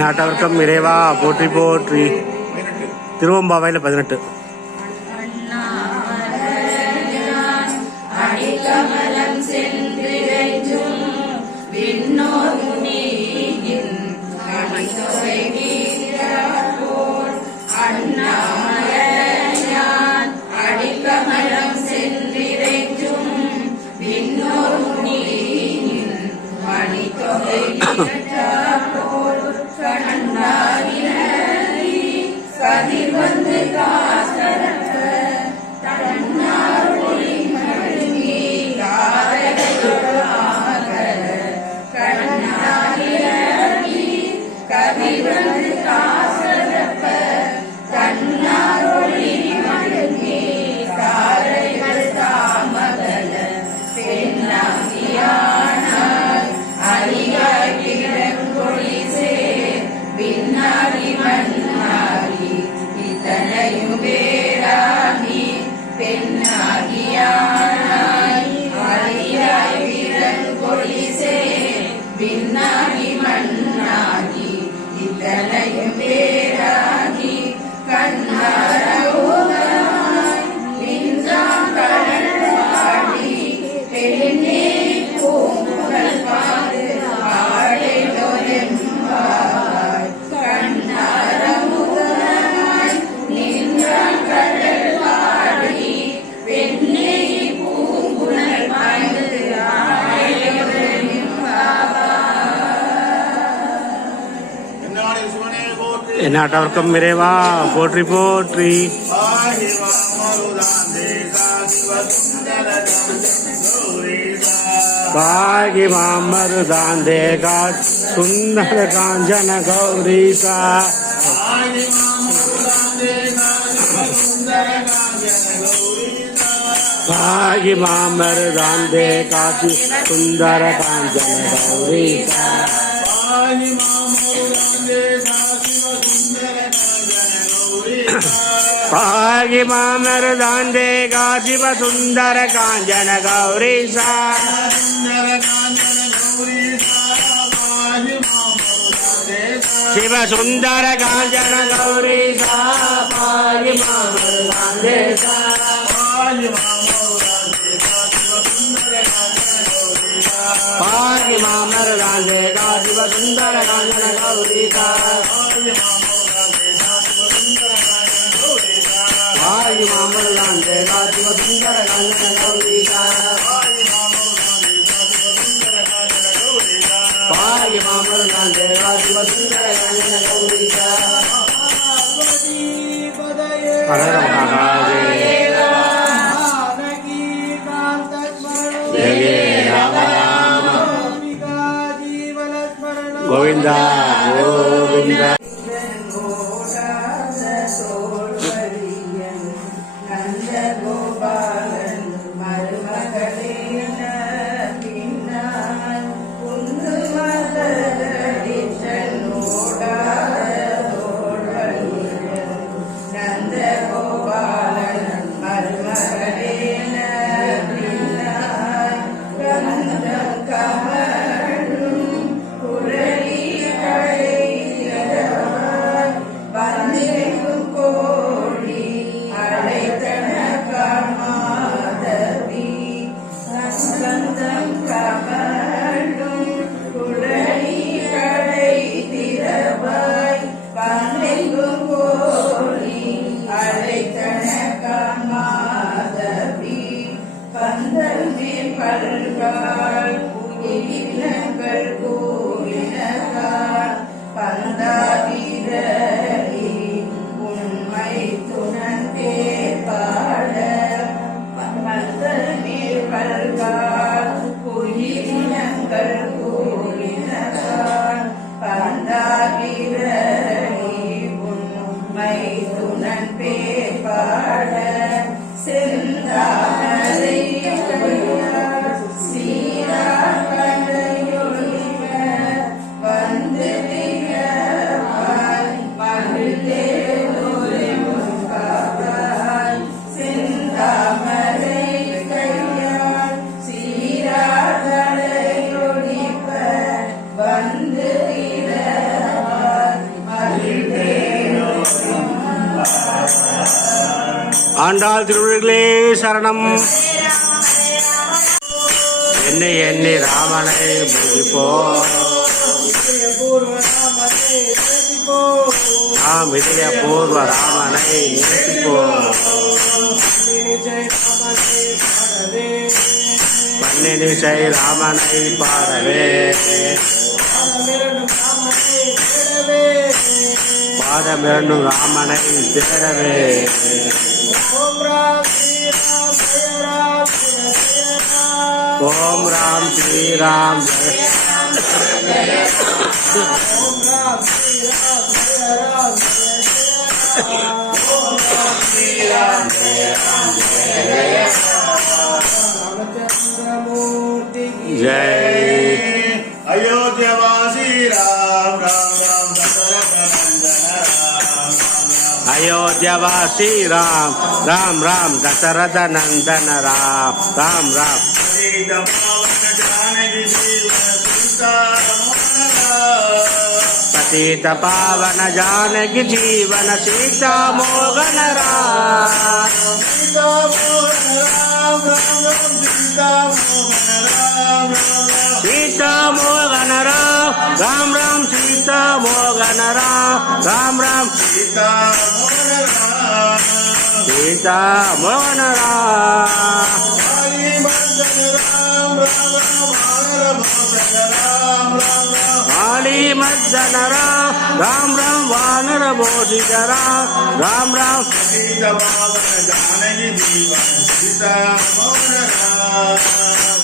நாட்டவர்க்கம் இறைவா போற்றி போற்றி. திருவம்பாவையில் 18. நாட்டவர்க்கம் இறைவா போற்றி போற்றி. பாகி மாமருதான் தேகா சுந்தர காஞ்சன கௌரீசா. பாகி மாமருதான் தேகா சுந்தர காஞ்சன கௌரீசா. பாகி மாமருதான் தேகா சிவ சுந்தர காஞ்சன கௌரீசா. சிவ சுந்தர காஞ்சன கௌரீசா. பாகி மாமருதான் தேகா. பாகி மாமருதான் தேகா சிவ சுந்தர காஞ்சன கௌரீசா. பாகி மாமருதான் தேகா சிவ சுந்தர காஞ்சன கௌரீசா. பாகி மாமருதான் தேகா சிவ சுந்தர காஞ்சன கௌரீசா. ஹர மகாதேவ ஜெய ராம ராம கோவிந்தா கோவிந்தா. வந்து ஆண்டாள் திருவிழே சரணம். என்னை எண்ணி ராமனை பூஜிப்போ, நாம் இதய பூர்வ ராமனை நேசிப்போ. பன்னினிசை ராமனை பாடவே, பாதமிரண்டும் ராமனை தேடவே. ஓம் ராம் ஸ்ரீராம் जय. अयोध्यावासी राम राम राम दशरथ नंदन राम. अयोध्यावासी राम राम राम दशरथ नंदन राम राम राम. पतित पावन जानकी जीवन सीता मोहन राम. सीता मोहन राम राम राम. सीता मोहन राम राम राम. सीता मोहन राम. काली मर्दन राम राम राम. वानर भोजित राम राम राम. सीता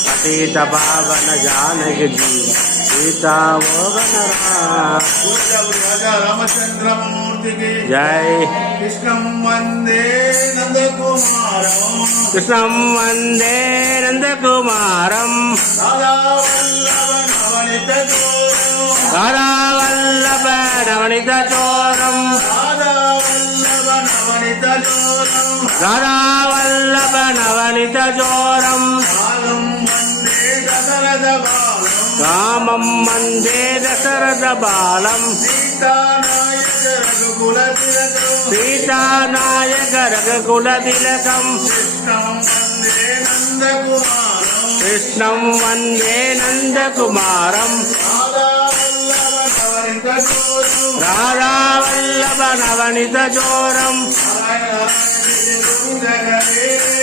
पतित पावन जानकी जीवन सीता मोहन राम. रामचंद्र मूर्ति की जय. कृष्णं वंदे नंदकुमारं. कृष्णं वंदे नंदकुमारं. राधा वल्लभ नवनीत चोरं. राधा वल्लभ नवनीत चोरं. रामं वन्दे दशरथ बालं. सीतानायक रघुकुलतिलकं. कृष्णं वन्दे नन्दकुमारं. राधा वल्लभ नवनीत चोरं.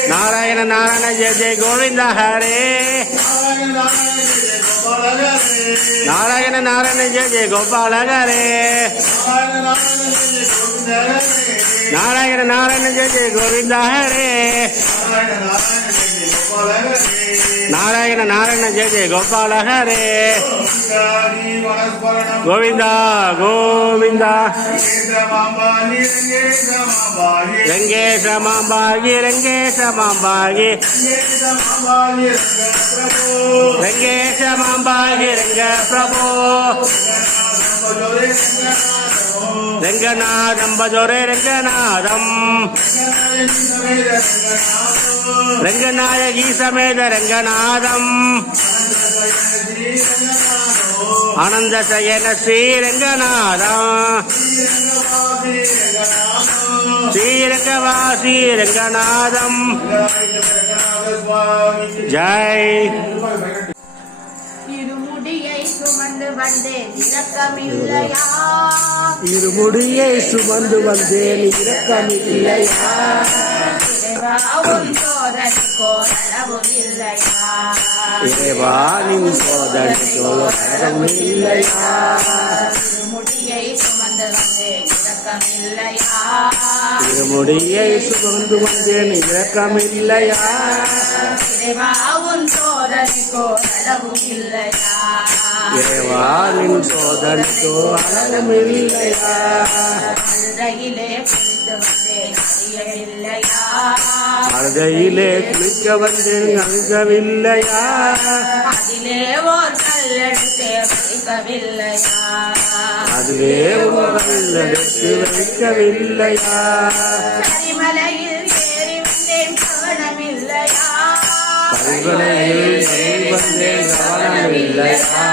नारायण नारायण जय जय गोविंद हरे. नारायण नारायण जय जय गोपाल हरे. नारायण नारायण जय जय गोविंद हरे. नारायण नारायण जय जय गोपाल हरे. गोविंद गोविंद. रंगेश मांबागी रंगेश मांबागी. रंगेश मांबागी रंग प्रभो. रंगनाथं भजोरे रंगनाथं. रंगनायकी समेत रंगनाथं. आनंद शयन श्री रंगनाथं. श्रीरंगवासी रंगनाथं. जय. இருமுடியை சுமந்து வந்தேன் இரக்கமில்லையா. இருமுடியை சுமந்து வந்தேன் இரக்கமில்லையா. இறைவாவும் சோதனைக்கோ அளவும் இல்லையா. இறைவானின் சோதனைக்கோ அளவுமில்லையா. இருமுடியை சுமந்து வந்தேன் இரக்கமில்லையா. இருமுடியை சுமந்து வந்தேன் இரக்கமில்லையா. இறைவாவும் சோதனைக்கோ அளவும் இல்லையா. இறைவானின் சோதனைக்கோ அளவுமில்லையா. அழுதையிலே குளித்து வந்தேன் அறியவில்லையா. அழுதையிலே குளிக்க வந்தேன் அழுகவில்லையா. அதிலே ஓர் கல்லெடுத்து வைக்கவில்லையா. அதிலே உங்கள் எடுத்து வைக்கவில்லையா. கரிமலையில் ஏறி வந்தேன் கவனமில்லையா. கரிமலையில் ஏறி வந்தேன் கவனமில்லையா.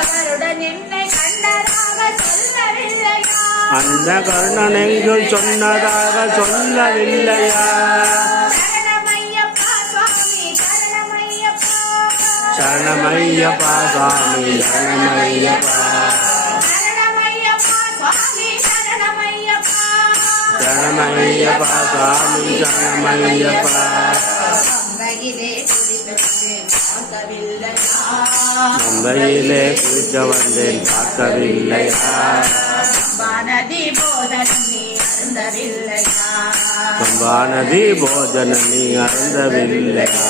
அவருடன் என்னை கண்டதாக சொல்லவில்லையா. அந்த கர்ணன் எங்கும் சொன்னதாக சொல்லவில்லையா? சரணமையப்பா சுவாமி சரணமையப்பா சரணமையப்பா சுவாமி சரணமையப்பா சரணமையப்பா சுவாமி சரணமையப்பா சரணமையப்பா சுவாமி சரணமையப்பா பம்பையிலே குடித்து பார்க்கவில்லையா? மும்பையிலே குளிக்க வந்தேன் பார்க்கவில்லையா? பம்பா நதி போதனம் நீ அருந்தவில்லையா? பம்பா நதி போஜனம் நீ அருந்தவில்லையா?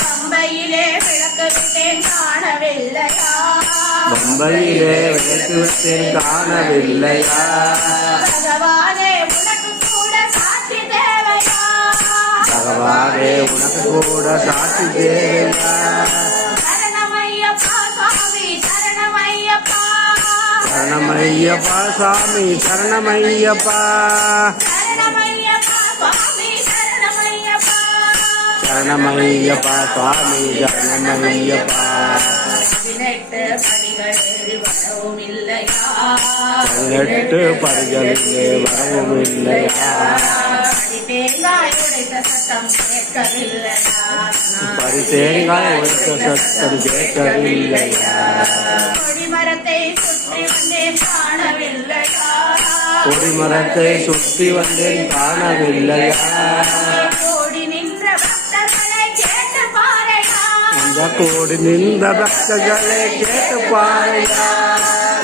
பம்பையிலே விளக்கு விட்டேன் காணவில்லையா? மும்பையிலே விளக்கு விட்டேன் காணவில்லையா? பகவானே உனக்கு கூட சாட்சி தேவையா? பகவானே உனக்கு கூட சாட்சி தேவையா? சரணமையப்பா சுவாமி சரணமையப்பா சரணமையப்பா சுவாமி சரணமையப்பா சரணமையப்பா சுவாமி சரணமையப்பா சரணமையப்பா சுவாமி சரணமையப்பா 18 படிகள் ஏறி வரவும் இல்லையா? 18 படிகளிலே வரவும் இல்லையா? தேங்காய் உடைத்த சத்தம் கேட்கவில்லையா? பரிசேங்காய் உழைத்த சத்தம் கேட்கவில்லையா? கொடிமரத்தை சுற்றி வந்தேன் காணவில்லையா? கொடிமரத்தை சுற்றி வந்தேன் காணவில்லையா? கோடி நின்ற பக்தர்களை கேட்டு பாரையா? அந்த கோடி நின்ற பக்தர்களை கேட்டு பாரையா?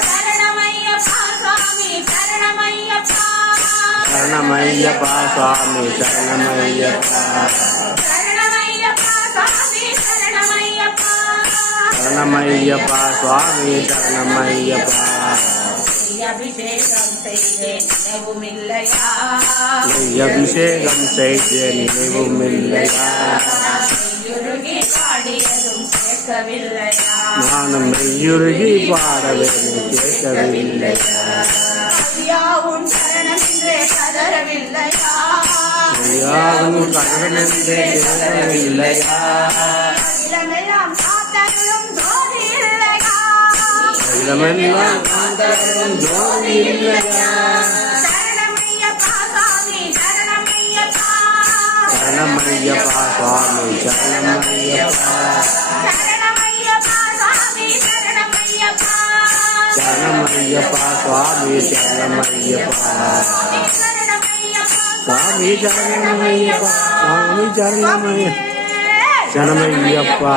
சரணமையப்பா சுவாமி சரணமையப்பா சரணமையப்பா சுவாமி சரணமையப்பா சரணமையப்பா சுவாமி சரணமையப்பா சரணமையப்பா சுவாமி சரணமையப்பா அபிஷேகம் செய்தேன் நினைவும் இல்லையா? அபிஷேகம் செய்தேன் நினைவும் இல்லையா? மெய்யுருகி பாடியதும் கேட்கவில்லையா? நானும் மெய்யுருகி பாடவேன் கேட்கவில்லையா? ஐயா உன் சரணம் என்றே கதறவில்லையா? ஐயாவும் கடனென்றே கேட்கவில்லையா? இளமெல்லாம் காத்தருளும் ஜோதி இல்லையா? இடமெல்லாம் காந்தரும் ஜோதி இல்லையா? சரணமையப்பா சுவாமி சரணமையப்பா சரணமையப்பா சுவாமி சரணமையப்பா சரணமையப்பா சுவாமி சரணமையப்பா சரணமையப்பா சுவாமி சரணமையப்பா சுவாமி சரணமையப்பா சுவாமி சரணமைய சரணமையப்பா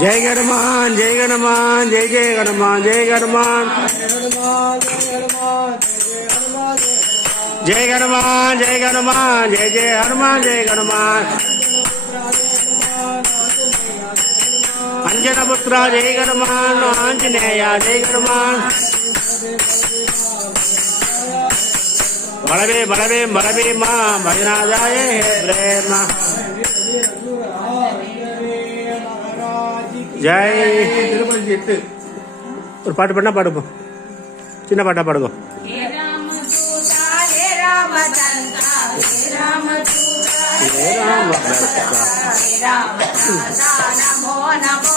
ஜெய் ஹனுமான் ஜெய் ஹனுமான் ஜெய் ஜெய் ஹனுமான் ஜெய் ஹனுமான் ஜெய் ஹனுமான் ஜெய் ஹனுமான் ஜெய் ஜெய் ஹனுமான் ஜெய் ஹனுமான் அஞ்சனபுத்ரா ஜெய் ஹனுமான் ஆஞ்சநேயா ஜெய் ஹனுமான் பலவே பலவே பலவே மா பஜனாஜாய ஹே பிரேம ஜெய் திருப்பதி 8 ஒரு பாட்டு பண்ணா பாடுப்போம் சின்ன பாட்டா பாடுங்க ஹே ராமதூதா ஹே ராமதந்தா ஹே ராமதூதா ஹே ராமதந்தா ஹே ராமதாசா நமோ நமோ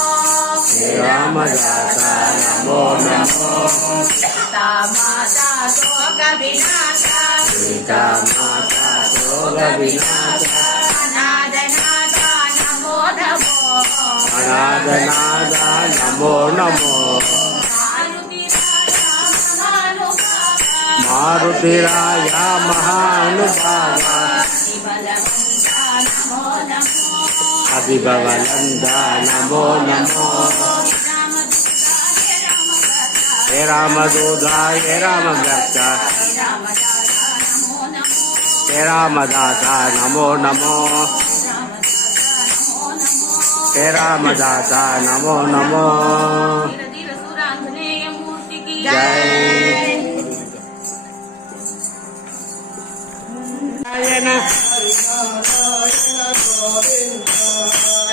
ஹே ராமதாசா நமோ நமோ சீதா மாதா சோக விநாசா சீதா மாதா சோக விநாசா அநாதநாதா நமோ நமோ அநாதநாதா நமோ நமோ மாருதிராய மகானுபாவா அபிபவனந்தா நமோ நமோ ஹே ராமதூதா ஹே ராமபக்தா ஹே ராமதாசா நமோ நமோ ஹே ராமதாசா நமோ நமோ ஜெய்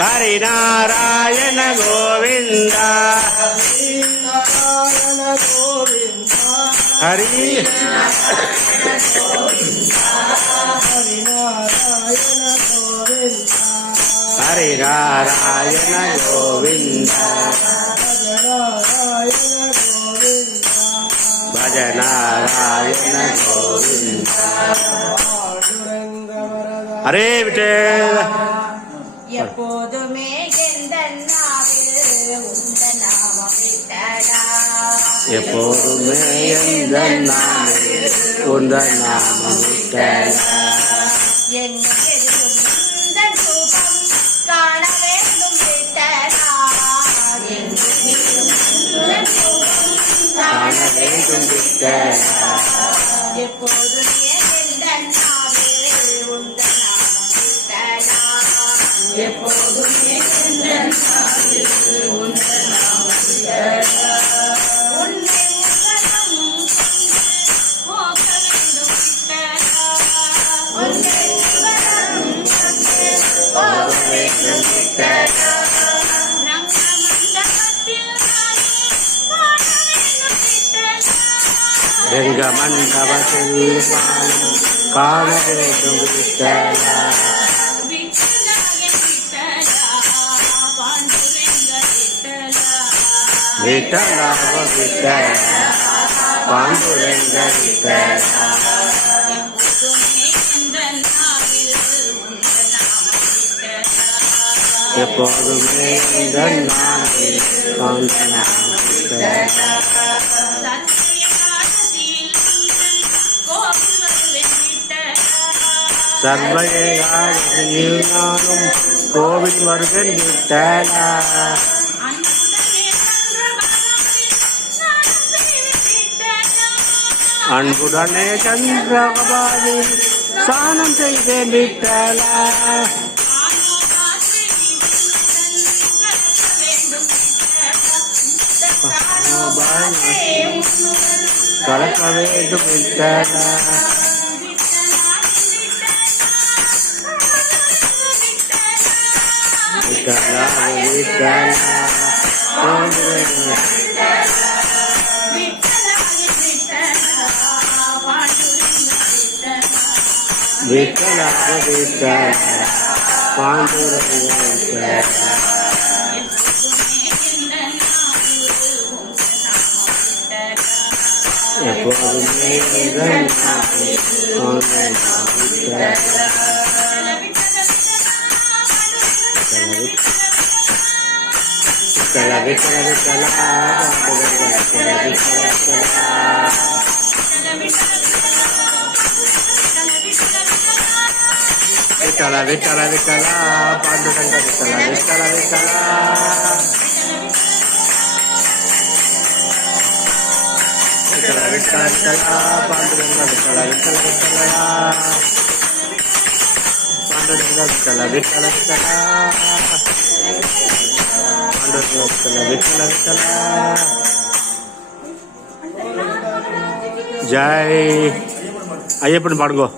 ஹரி நாராயண கோவிந்த ஹரி ஹரி நாராயண கோவிந்த भज नारायण गोविंद हरे विठल எப்போதுமே எந்த நாவில் உந்த நாமம் விட்டலா எப்போதுமே எந்த நாமம் உந்த நாமம் விட்டலா எங்கெதிலும் உந்தன் ரூபம் காண வேண்டும் விட்டலா எங்கெதிலும் உந்தன் ரூபம் காண வேண்டும் விட்டலா எப்போதுமே எந்த நாவில் உந்த நாமம் விட்டலா எப்போதுமே எந்த நாவில் உந்த நாமம் விட்டலா உன்னை உலகம் போக வேண்டும் விட்டலா உன்னை உலகம் போக வேண்டும் விட்டலா ரங்க மண்டபத்தில் காண வேண்டும் விட்டலா रंग मंडपத்தில் காண வேண்டும் விட்டலா விட்டலா விட்டலா பாண்டுரங்க விட்டலா எப்போதுமே இந்த நாளில் விட்டலா சர்வகாலத்தில் நானும் கோவில் வருவேன் விட்டலா அன்புடனே சந்திரபாதில் ஸ்நானம் செய்தேன் விட்டலா கலக்க வேண்டும் விட்டலா விட்டலா விட்டலா விட்டலா விட்டலா பாண்டுரங்க விட்டலா எப்போதுமே விட்டலா விட்டலா விட்டலா விட்டலா விட்டலா விட்டலா பாண்டுரங்க விட்டலா விட்டலா விட்டலா விட்டலா விட்டலா விட்டலா பாண்டுரங்க விட்டலா விட்டலா விட்டலா பாண்டுரங்க விட்டலா விட்டலா விட்டலா பாண்டுரங்க விட்டலா விட்டலா விட்டலா ஜெய் ஐயப்பன் பாடுங்கோ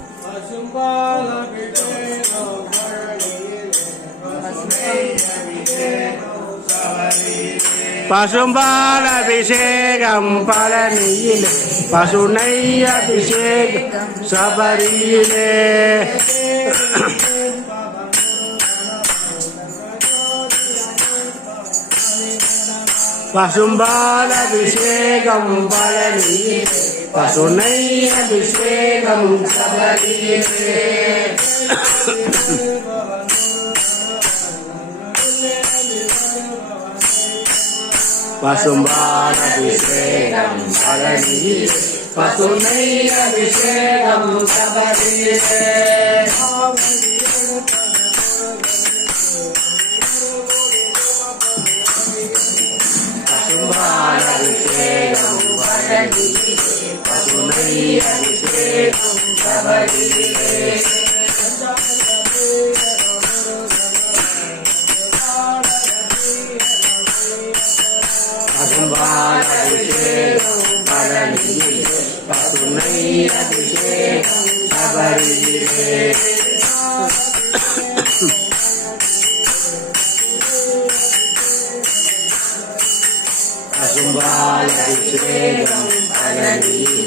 பசும்பால் அபிஷேகம் பழனியிலே பசுனை அபிஷேகம் சபரியிலே பசும்பால் அபிஷேகம் பழனியிலே பசுனை அபிஷேகம் சபரியிலே பசும்பால் அபிஷேகம் பழனியிலே பசுனை அபிஷேகம் சபரியிலே பசும்பால் அபிஷேகம் பழனியிலே பசுனை அபிஷேகம் சபரியிலே பசும்பால் அபிஷேகம் பழனியிலே பசுனை அபிஷேகம் சபரியிலே பசும்பால் அபிஷேகம் பழனியிலே